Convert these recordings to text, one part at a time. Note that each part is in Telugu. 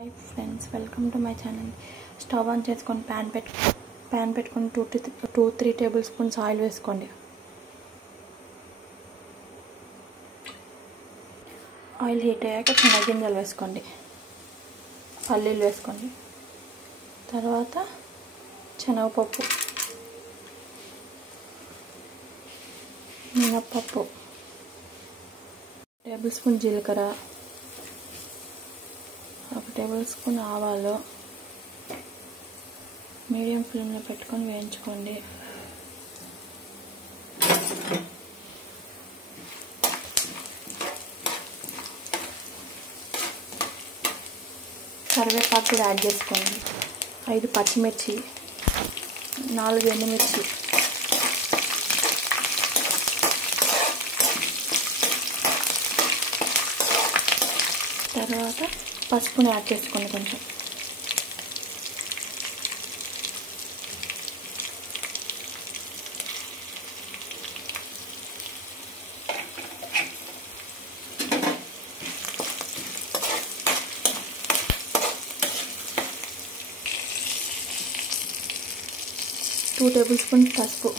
Hi friends, welcome to my channel. Stove on చేసుకొని pan పెట్టుకొని 2-3 tablespoons ఆయిల్ వేసుకోండి. ఆయిల్ హీట్ అయ్యాక చిన్న గింజలు వేసుకోండి. పల్లీలు వేసుకోండి. తర్వాత శనగపప్పు, మినపప్పు, టేబుల్ స్పూన్ జీలకర్ర, 1 టేబుల్ స్పూన్ ఆవాలు మీడియం ఫ్లేమ్లో పెట్టుకొని వేయించుకోండి. కరివేపాకు కూడా యాడ్ చేసుకోండి. 5 పచ్చిమిర్చి, 4 ఎండుమిర్చి, తర్వాత పసుపుని యాడ్ చేసుకోండి కొంచెం. టూ టేబుల్ స్పూన్ పసుపు,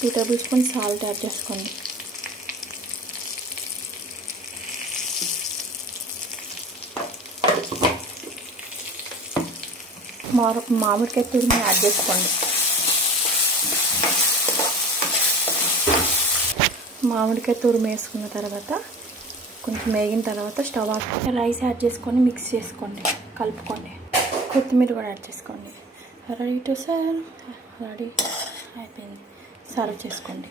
2 టేబుల్ స్పూన్ సాల్ట్ యాడ్ చేసుకోండి. మామిడికాయ తురుము యాడ్ చేసుకోండి. మామిడికాయ తురుము వేసుకున్న తర్వాత కొంచెం వేగిన తర్వాత స్టవ్ ఆఫ్ రైస్ యాడ్ చేసుకొని మిక్స్ చేసుకోండి, కలుపుకోండి. కొత్తిమీర కూడా యాడ్ చేసుకోండి. Ready to serve. రెడీ అయిపోయింది, సర్వ్ చేసుకోండి.